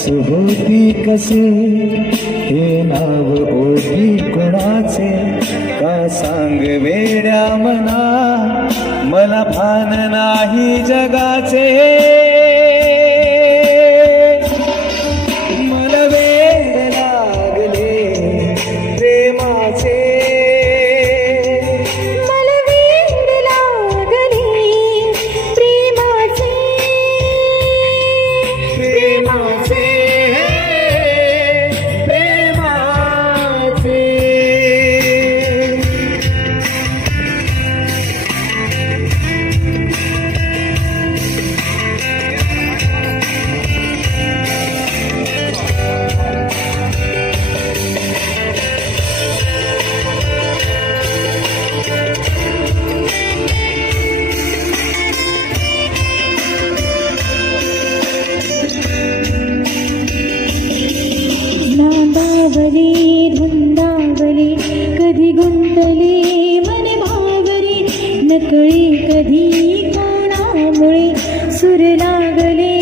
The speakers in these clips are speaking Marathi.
भास होती कसे हे नाव ओठी कोणाचे का सांग वेड्या मना मला भान नाही जगाचे मला वेड लागले प्रेमाचे मला वेड लागले प्रेमाचे प्रेमाचे प्रेमाचे नांदावली धुंदावली कधी गुंतले मन भावरे नकळी कधी कोणामुळे सूर लागले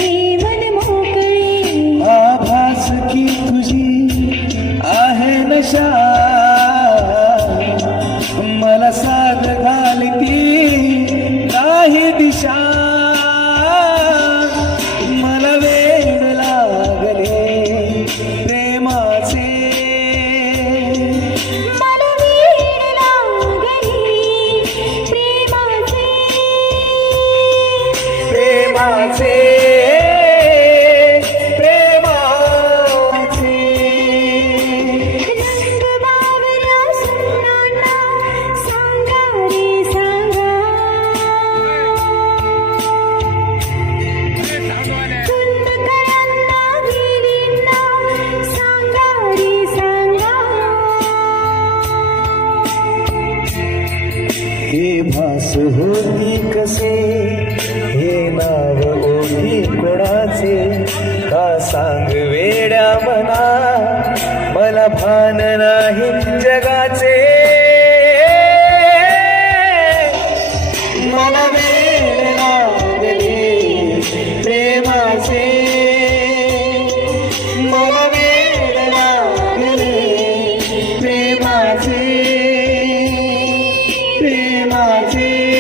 मन मोकळे आभास की तुझी आहे नशा मला साथ घालती नाही दिशा मला वेड लागले प्रेमाचे मला वेड लागले प्रेमाचे प्रेमाचे प्रेमाचे रंग बावऱ्या सुनांना सांगा रे सांगा कुंदकळ्यांना गिरींना सांगा रे सांगा हे भास होती कसे हे नाव ओठी कोणाचे का सांग वेड्या मना मला भान नाही जगाचे मला वेड लागले प्रेमाचे मला वेड लागले प्रेमाचे प्रेमाचे